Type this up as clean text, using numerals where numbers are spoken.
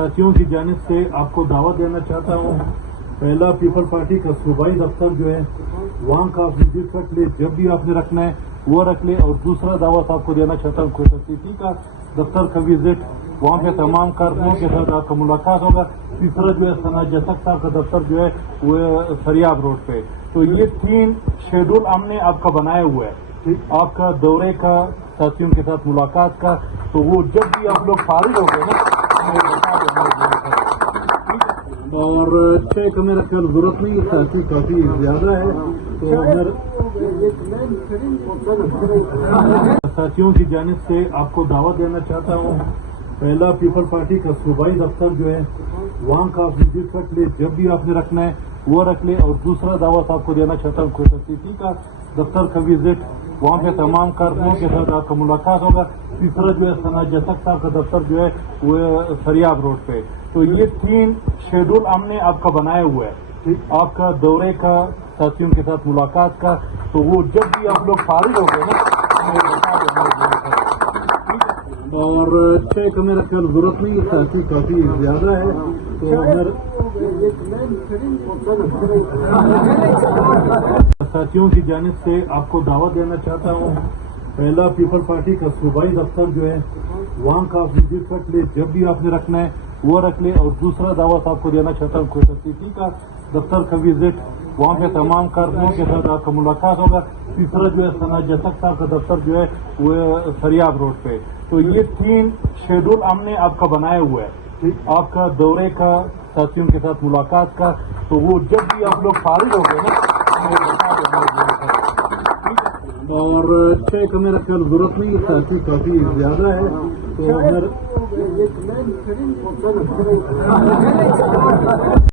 ساتھیوں کی جانب سے آپ کو دعوت دینا چاہتا ہوں. پہلا پیپل پارٹی کا صوبائی دفتر جو ہے وہاں کا آپ وزٹ رکھ لے, جب بھی آپ نے رکھنا ہے وہ رکھ لے. اور دوسرا دعوت آپ کو دینا چاہتا ہوں کوئٹہ سٹی کا دفتر کا وزٹ, وہاں پہ تمام کارکنوں کے ساتھ آپ کا ملاقات ہوگا. تیسرا جو ہے ثنا جسک صاحب کا دفتر جو ہے وہ فریاب روڈ پہ. تو یہ 3 شیڈول ہم نے آپ کا بنایا ہوا ہے آپ کا دورے کا, ساتھیوں کے ساتھ ملاقات کا. تو وہ جب بھی آپ لوگ فارغ ہو گئے نا, اور 6 کا میرا خیال ضرورت نہیں, ساتھی کافی زیادہ ہے. تو ساتھیوں کی جانب سے آپ کو دعوت دینا چاہتا ہوں. پہلا پیپل پارٹی کا صوبائی دفتر جو ہے وہاں کا آپ وزٹ رکھ لے, جب بھی آپ نے رکھنا ہے وہ رکھ لے. اور دوسرا دعوت آپ کو دینا چاہتا ہوں کوئٹہ سٹی کا دفتر کا وزٹ, وہاں پہ تمام کارکنوں کے ساتھ آپ کا ملاقات ہوگا. تیسرا جو ہے ثنا جسک صاحب کا دفتر جو ہے وہ فریاب روڈ پہ. تو یہ 3 شیڈول ہم نے آپ کا بنایا ہوا ہے آپ کا دورے کا, ساتھیوں کے ساتھ ملاقات کا. تو وہ جب بھی آپ لوگ فارغ ہو گئے نا, اور 6 کا میرا خیال ضرورت نہیں, ساتھی کافی زیادہ ہے. تو ساتھیوں کی جانب سے آپ کو دعوت دینا چاہتا ہوں. پہلا پیپل پارٹی کا صوبائی دفتر جو ہے وہاں کا آپ وزٹ رکھ لے, جب بھی آپ نے رکھنا ہے وہ رکھ لے. اور دوسرا دعوت آپ کو دینا چاہتا ہوں کوئٹہ سٹی کا دفتر کا وزٹ, وہاں پہ تمام کارکنوں کے ساتھ آپ کا ملاقات ہوگا. تیسرا جو ہے ثنا جسک صاحب کا دفتر جو ہے وہ فریاب روڈ پہ. تو یہ 3 شیڈول ہم نے آپ کا بنایا ہوا ہے آپ کا دورے کا, ساتھیوں کے ساتھ ملاقات کا. تو وہ جب بھی آپ لوگ فارغ ہو گئے نا, اور 6 کا میرا خیال ضرورت نہیں, ساتھی کافی زیادہ ہے. تو